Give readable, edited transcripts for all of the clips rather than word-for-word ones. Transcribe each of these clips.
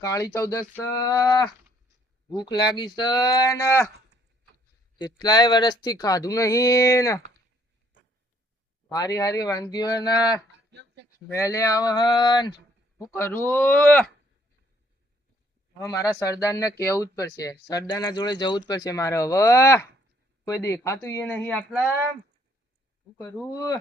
કાળી ચૌદસ ભૂખ લાગી છે ને કેટલાય વર્ષથી ખાધું નહીં ને હારી હારી વાનગીઓ ના વહેલે આવહન શું કરું હવે મારા સરદાર ને કેવું જ પડશે સરદાર ના જોડે જવું જ પડશે મારે હવે કોઈ દેખાતું એ નહીં આપલા શું કરું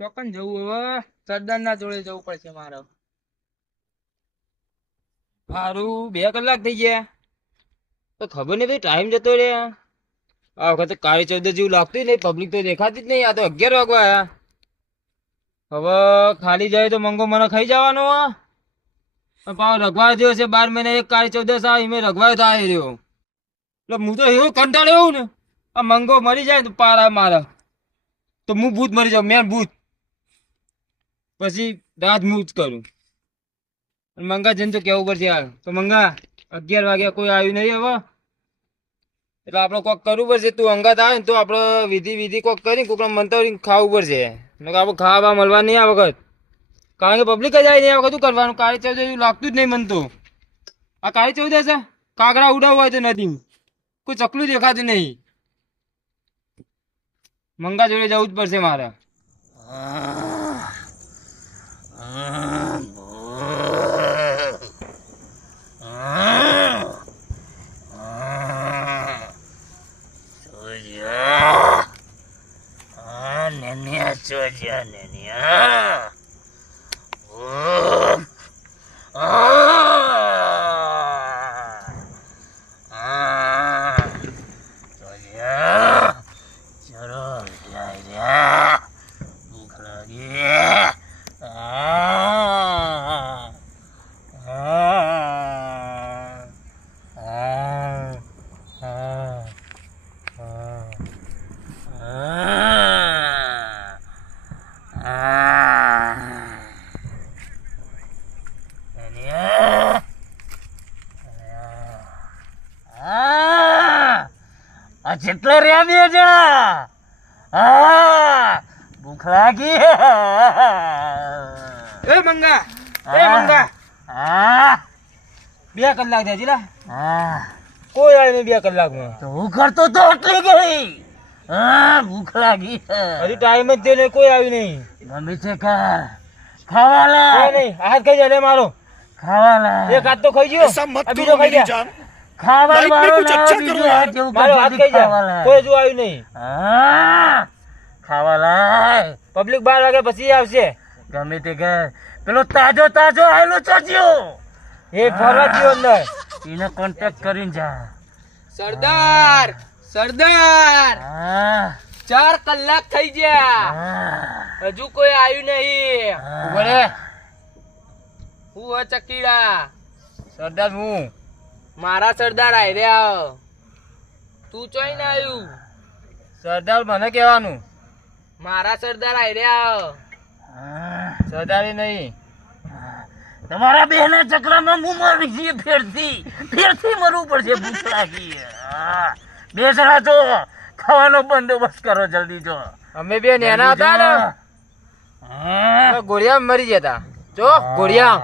ચોકન જવું હવે સરદાર ના જોડે જવું પડશે મારે સારું 2 કલાક થઈ ગયા તો ખબર નહીં ભાઈ ટાઈમ જતો રે આ વખતે કાળી ચૌદસ જેવું લાગતું નહીં પબ્લિક તો દેખાતી જ નહીં આ તો 11 વાગવા આયા હવે ખાલી જાય તો મંગો મને ખાઈ જવાનો પાવ રગવા જેવો છે 12 મહિને એક કાળી ચૌદસ આવી મેં રગવાયો તો આવી રહ્યો એટલે હું તો એવું કંટાળ્યો હોઉં ને આ મંગો મરી જાય તો પારા મારા તો હું ભૂત મરી જાઉં મેં ભૂત પછી રાત હું જ કરું મંગા જઈને તો કેવું પડશે યાર તો મંગા 11 વાગ્યા કોઈ આવ્યું નહીં હવે એટલે આપણે કોક કરવું પડશે તું અંગાત આવે ને તો આપણે વિધિ કોક કરી કોક મંતવરી ખાવું પડશે આપણે ખાવા મળવા નહીં આ વખત કારણ કે પબ્લિક જ આવી નહીં આ વખત શું કરવાનું કાળી ચૌદસ એવું લાગતું જ નહીં મન તો આ કાળી ચૌદસ છે કાગડા ઉડાવવા હોય તો નથી કોઈ ચકલું દેખાતું નહીં મંગા જોડે જવું જ પડશે મારે જેટલા રહ્યા 2 જણા ભૂખ લાગી એ મંગા 2 કલાક થયા જીલા કોઈ આવે નહીં 2 કલાકમાં તો હું કરતો તો એટલી ગઈ ભૂખ લાગી હજી ટાઈમ જ થયો કોઈ આવ્યું નહીં ગમે છે ખાવા લા નહીં હાથ ખાઈ જાય મારો ખાવા લા એક હાથ તો ખાઈ ગયો બીજો ખાઈ ગયા ખાવા મારો હાથ ખાઈ જાય કોઈ હજુ આવ્યું નહીં ખાવા લા પબ્લિક 12 વાગ્યા પછી આવશે ગમે તે પેલો તાજો આવેલો ચાચ્યો એ ફરવા ગયો અંદર એને કોન્ટેક્ટ કરીને જા સરદાર 4 કલાક થઈ ગયા હજુ કોઈ આવ્યું નહીં બોલે હું ચકીડા સરદાર હું મારા સરદાર આઈ રહ્યા તું ચોઈ ના આવ્યું સરદાર મને કહેવાનું મારા સરદાર આઈ રહ્યા સરદારી નહીં તમારા બેના ચક્રમાં હું મરી જઈએ ફેરથી મરવું પડશે ભૂખ લાગી 2 જણા તો ખાવાનો બંદોબસ્ત કરો જલ્દી જો અમે બે નેના હતા ને ગોળિયા મરી જતા જો ગોળિયા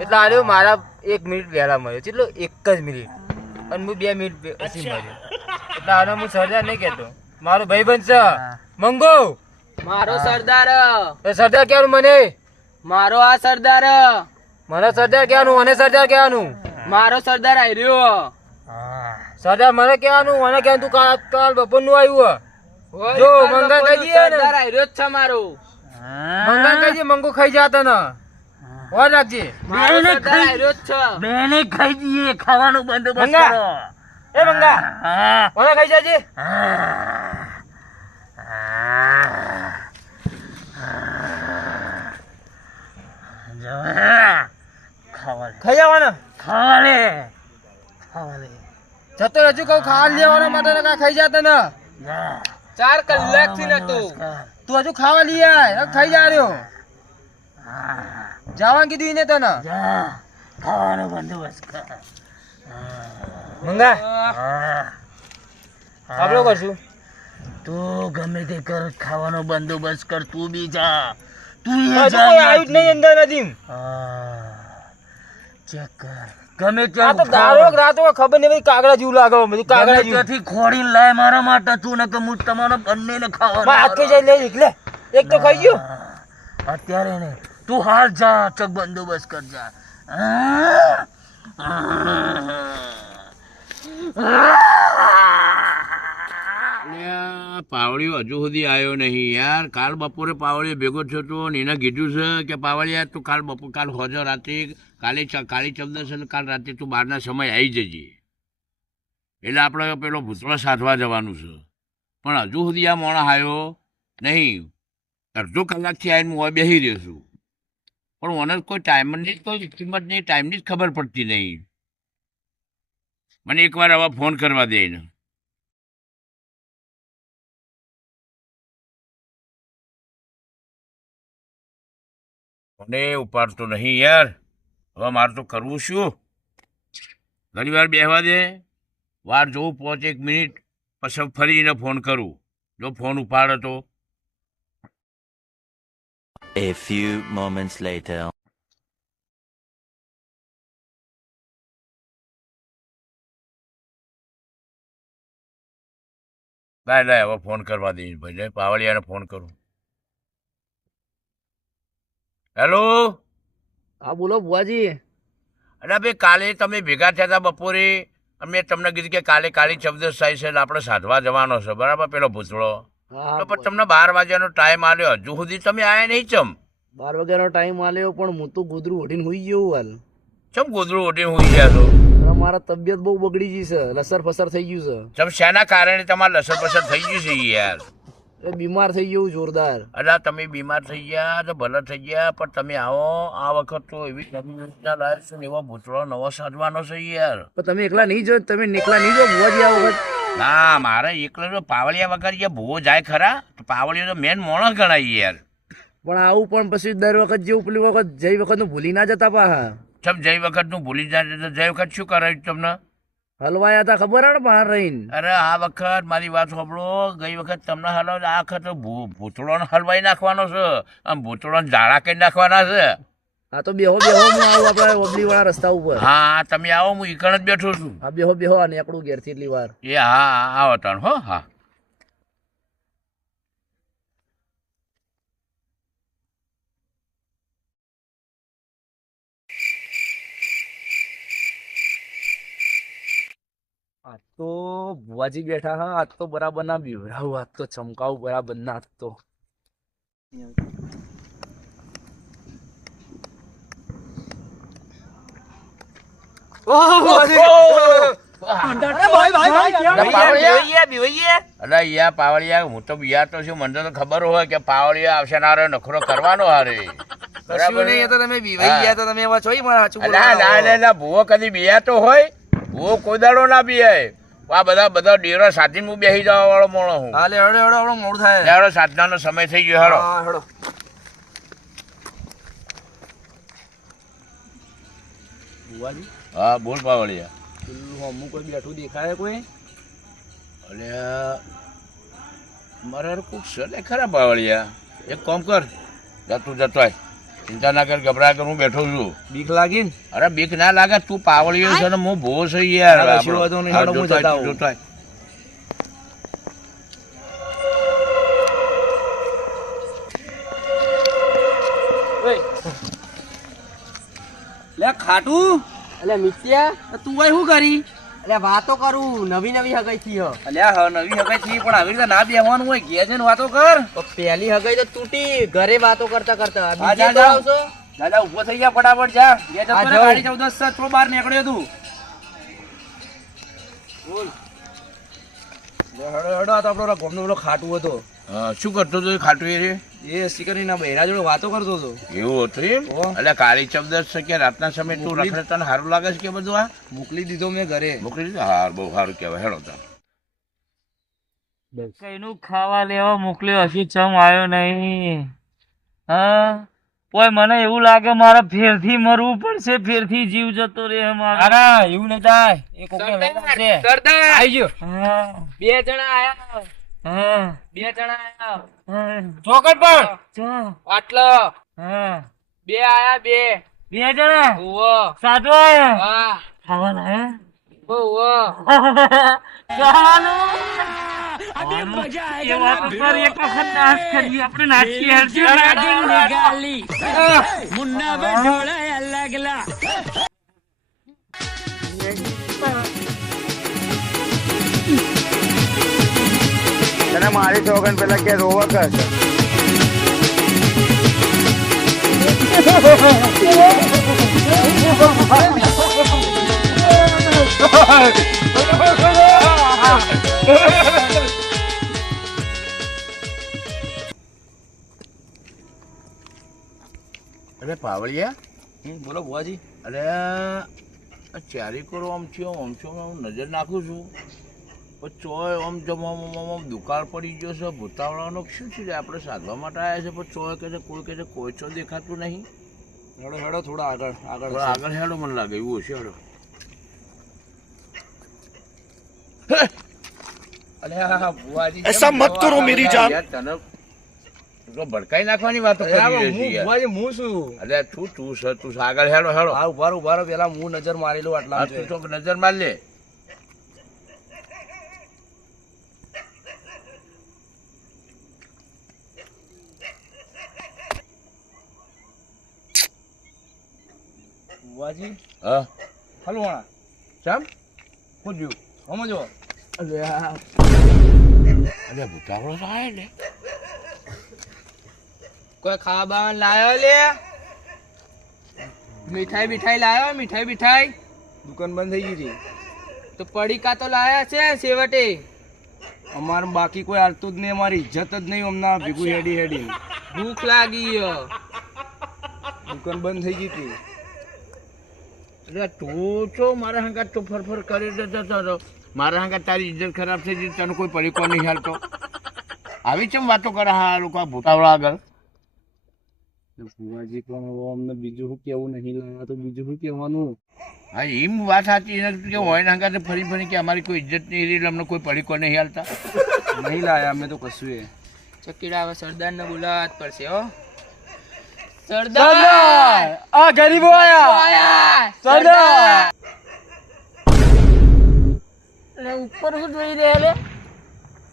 એટલે આલ્યો મારા 1 મિનિટ વહેલા મળ્યો કેટલો 1 જ મિનિટ અને હું 2 મિનિટ પછી મળ્યો એટલે આનો હું સરદાર નહીં કહેતો મારો ભાઈબંધ છે મંગો મારો સરદાર સરદાર કહેવાનું મને મારો આ સરદાર મને સરદાર કહેવાનું અને સરદાર કહેવાનું મારો સરદાર આવી રહ્યો સરદાર મને કહેવાનું મને કહેવાનું તું કાલ બપોર નું આવ્યું જો મંગા કહી દે સરદાર આવી રહ્યો જ છે મારો મંગા કહી દે મંગો ખાઈ જાતો ને ઓર રાખજે બેને ખાઈ દઈએ ખાવાનું બંદોબસ્ત કરો એ મંગા ઓને ખાઈ જાજે ખાઈ જવાના ખાવા લે જતો હજુ કહું ખાવા લેવાના માટે ખાઈ જતા ને 4 કલાક થી નતો તું હજુ ખાવા લઈ આય ખાઈ જા રહ્યો જવાનું કીધું ને તને ખાવાનો બંદોબસ્ત કર મંગા આપણે કરશું. તું ગમે તે કર, ખાવાનો બંદોબસ્ત કર, તું બી જા, તું એ હજુ જા. કોઈ આવ્યું જ નહીં અંદર નથી. ચેક કર, ગમે આ તો ત્યાં દારૂ રાતો ખબર નહીં ભાઈ કાગડા જેવું લાગે બધું કાગડા જેવું. ત્યાંથી ખોડીને લાય મારા માટે, તું ને કે હું તમારા બંનેને ખાવાનું. આખી જઈ લઈ એટલે એક તો ખાઈ ગયો. અત્યારે નહીં, તું હાલ જા, ચક બંદોબસ્ત કર જા. પાવળિયો હજુ સુધી આવ્યો નહીં યાર. કાલ બપોરે પાવળિયો ભેગો થયો તો ને એને કીધું છે કે પાવળિયા તું કાલ હોજો રાતે કાળી ચૌદસ એટલે કાલ રાતે તું 12ના સમય આવી જજે. એટલે આપણે પેલો ભૂતળો સાધવા જવાનું છે. પણ હજુ સુધી આ મોણા આવ્યો નહીં. અડધો કલાકથી આવીને હું બેસી રહ્યો છું, પણ મને કોઈ ટાઈમની કોઈ કિંમત નહીં, ટાઈમની જ ખબર પડતી નહીં. મને એકવાર હવે ફોન કરવા દે એને. મને ઉપાડતો નહીં યાર. હવે મારે તો કરવું શું? ઘણી વાર બેસવા દે, વાર જોઉં 5-1 મિનિટ, પછી ફરીને ફોન કરું. જો ફોન ઉપાડે તો A few moments later. લાય હવે ફોન કરવા દઈશ ભાઈ. પાવળિયાને ફોન કરું. હેલો. હા બોલો બુઆજી. અરે ભાઈ કાલે તમે ભેગા થયા હતા બપોરે, મેં તમને કીધું કે કાલે કાળી ચૌદસ થાય છે એટલે આપણે સાધવા જવાનો છે, બરાબર? પેલો ભૂતળો. તો પણ તમને 12 વાગ્યાનો ટાઈમ આલ્યો, હજુ સુધી તમે આયા નહીં. ચમ 12 વાગ્યાનો ટાઈમ આલ્યો, પણ હું તો ગોદરું ઓઢીને હોઈ ગયો હાલ. ચમ ગોદડું ઓઢીને હોઈ ગયા છો? મારા તબિયત બહુ બગડી ગઈ છે, લસર ફસર થઈ ગયું છે. ચમ શેના કારણે તમારે લસર પસર થઈ ગયું છે યાર? બીમાર થઈ ગયું જોરદાર. અલા તમે બીમાર થઈ ગયા તો ભલે થઈ ગયા, પણ તમે આવો આ વખત તો એવી તબિયતના લાયક છે ને એવો ભૂતળો નવો સાધવાનો છે યાર. પણ તમે એકલા નહીં જો, તમે એકલા નહીં જો બુઆજી આ વખત. ના મારે એકલો તો પાવળિયા વગર યાર ભૂવો જાય ખરા? તો પાવળિયો તો મેન મોણસ ગણાય યાર. પણ આવું પણ પછી દર વખત જેવું પેલી વખત જઈ વખત નું ભૂલી ના જતા પાહા. ચમ જઈ વખત નું ભૂલી જાય તો જઈ વખત શું કરાયું તમને? હલવાયા હતા ખબર હે ને બહાર રહીને. અરે આ વખત મારી વાત સાંભળો, ગઈ વખત તમને હલવા, આ વખત ભૂતળોને હલવાઈ નાખવાનો છે, આમ ભૂતળોને ઝાડા કરી નાખવાના છે. હા તો બેહો બેહો, હું આવું આપડા ઓબલી વાળા રસ્તા ઉપર. હા તમે આવો, હું ઈકણ જ બેઠો છું. હા બેહો બેહો, અને એકડું ઘેરથી એટલી વાર. એ હા આવો તાણ હો. હા આજ તો ભુવાજી બેઠા હા, આજ તો બરાબર ના બીવડાવું, આજ તો ચમકાવું બરાબર ના. આજ તો અરે યા પાવળિયા, હું તો બિયા તો છું, મને તો ખબર હોય કે પાવળિયા આવશે ને હારે નખરો કરવાનો હારે. ભૂવો કદી બિયાતો હોય? ભૂવો કોઈ દાડો ના બિયાય. આ બધા ડેરો સાધીને હું બેસી જવા વાળો મોણો હું. મોડું થાય. હેડો સાધનાનો સમય થઈ ગયો. હેડો. ભુવાજી હા બોલ પાવળિયા. પેલું હમું કોઈ બેઠું દેખાય કોઈ? અલ્યા મારે કોક છે ખરા પાવળિયા. એક કામ કર, જતું જતો ચિંતા ના કર, ગભરા કર, હું બેઠો છું. બીક લાગી ને? અરે બીક ના લાગે, તું પાવળિયો છે ને હું ભૂવો છે યાર. કશું વાંધો નહીં, હેડો, હું જતા આવું. લે ખાટું, એટલે મિત્યા તું ભાઈ શું કરી? એટલે વાતો કરું નવી નવી હગાઈ થી હ. અલ્યા નવી હગાઈ થી પણ આવી રીતે ના બેહવાનું હોય, ઘેર જઈને વાતો કર. તો પહેલી હગાઈ તો તૂટી, ઘરે વાતો કરતા કરતા. હા, બીજી જા, જા. કરાવશો? દાદા ઉભો થઈ ગયા ફટાફટ, જા. ઘેર જતો હા, રહે, જાઉં. ગાડી 14 તો બહાર નીકળ્યો તું. હડો હડો, આ તો આપણો ગોમનો પેલો ખાટું હતો. શું કરતો હતો ખાટું એ રે? એ સિકરીના બૈરા જોડે વાતો કરતો હતો. એવું હતું એમ? ઓ. એટલે કાળી ચૌદસ છે કે રાતના સમય તું રખડે, તને સારું લાગે છે કે બધું? આ મોકલી દીધો મેં ઘરે. મોકલી દીધું? હા બહુ સારું કહેવાય. હેડો તાર. કઈનું ખાવા લેવા મોકલ્યો હજી ચમ આવ્યો નહીં. હા ઓય મને એવું લાગે મારે ફેરથી મરવું પડશે, ફેરથી જીવ જતો રહે મારો. અરે એવું નહીં થાય, એ કોકને લઈ આવશે. આઈ ગયો. હા, 2 જણા આયા. હા, 2 જણા આયા. હા. ચોકડ પણ ચો. આટલો હા, 2 આયા 2. 2 જણા ઓવો. સાચો આયા? હા ખાવાના હે? ઓવો. ચાલો. એ વાત પર એક વખત નાશ કરીએ આપણે. નાચીએ તને મારી છોકન પેલા કે રોવા કર અરે પાવળિયા, બોલો બુઆજી. અરે ચારી કરો આમ થયો આમ છો, હું નજર નાખું છું પણ ચોય આમ જમ દુકાળ પડી ગયો છે. ભૂતાવળાનો શું છે આપણે સાધવા માટે આવ્યા છે પણ ચોય કે છે કોઈ ચો દેખાતું નહીં. હેડો હેડો થોડા આગળ થોડા આગળ હેડો, મને લાગે એવું હશે. હેડો. અલ્યા બુઆજી ऐसा मत करो मेरी जान. યાર તને તો ભડકાઈ નાખવાની વાતો કરી રહી છે યાર. બુઆજી હું છું. અરે તું આગળ હેડો હેડો. હા ઉભા રહો પેલા હું નજર મારી લઉં આટલા. તું ચોક નજર માર લે. બુઆજી હા હલવાણા ચમ પૂછ્યું સમજો. અરે ભૂતાવળો તો આવે ને. કોઈ ખાવા બાવા લાયો લે? મીઠાઈ બીઠાઈ લાયો? મીઠાઈ દુકાન બંધ થઈ ગઈ હતી. તો પડીકા તો લાયા છે છેવટે. અમારે બાકી કોઈ હાલતું જ નહીં, અમારી ઇજ્જત જ નહીં હમણાં ભેગું હેડી. ભૂખ લાગી ગયો. દુકાન બંધ થઈ ગઈ હતી. અરે તું છો મારા હંગાત તો ફરફર કરી દેતો. મારા હંગાત તારી ઇજ્જત ખરાબ થઈ ગઈ, તને કોઈ પડીકો નહીં હાલતો. આવી ચમ વાતો કરે હા લોકો આ ભૂતાવળા આગળ. બુઆજી પણ હવે અમને બીજું શું કેવું નહીં લાવ્યા તો બીજું શું કહેવાનું. હા એમ વાત સાચી નથી કે હોય ને હંગાતે ફરી કે અમારી કોઈ ઇજ્જત નહીં રહી, અમને કોઈ પડીકો નહીં હાલતા. નહીં લાયા અમે તો કશું એ. ચકીડા હવે સરદારને બોલાવવા જ પડશે હો. સરદાર આ ગરીબો આયા. સરદાર ઉપર શું જોઈ રહ્યા લે?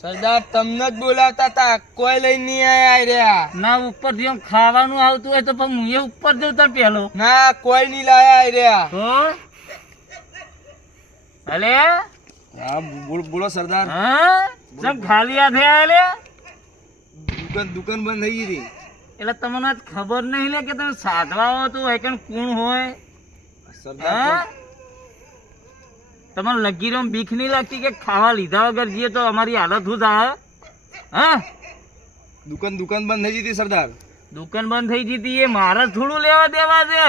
સરદાર તમને જ બોલાવતા તા, કોઈ લઈ નહીં આયા રહ્યા. ના ઉપરથી આમ ખાવાનું આવતું હોય તો પણ હું એ ઉપર જઉં પેલો. ના કોઈ નહીં લાયા રહ્યા. તો અલે હા બોલો સરદાર. હા સબ ખાલી હાથે આયા લે. દુકાન બંધ થઈ ગઈ હતી. એટલે તમને આજ ખબર નહીં લે કે તમે સાધવા હો તો હોય કે કોણ હોય? સરદાર હા તમારે લગીરમાં બીક નહીં લાગતી કે ખાવા લીધા વગર જઈએ તો અમારી હાલત શું થાય? હા દુકાન બંધ થઈ ગઈ હતી સરદાર. દુકાન બંધ થઈ જતી એ મારે થોડું લેવા દેવા છે.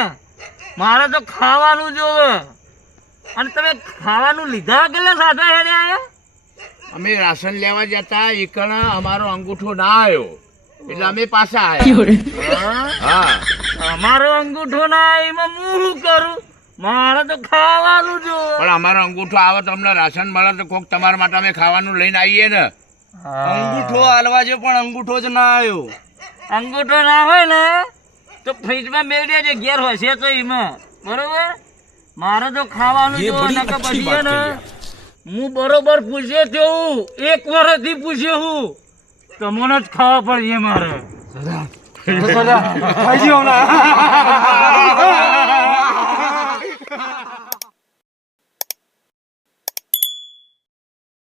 મારે તો ખાવાનું જોવે. અને તમે ખાવાનું લીધા કેટલા સાધા હેડે આયા? અમે રાશન લેવા જતા એકણ અમારો અંગૂઠો ના આવ્યો એટલે અમે પાછા આવ્યા. હા અમારો અંગૂઠો ના એમાં હું શું કરું? મારે તો ખાવાનું જોવે. પણ અમારો અંગૂઠો આવે તો અમને રાશન મળે તો કોક તમારા માટે અમે ખાવાનું લઈને આવીએ ને. અંગૂઠો હાલવા છે પણ અંગૂઠો જ ના આવ્યો. અંગૂઠો ના હોય ને તો ફ્રીજમાં મેળ દેજે, ઘેર હોય છે તો એમાં. બરોબર? મારે તો ખાવાનું જોવે નકર પછી ને હું બરોબર પૂછ્યો છું, 1 વર્ષથી પૂછ્યો હું, તમને જ ખાવા પડશે મારે. ખાઈ ગયો ના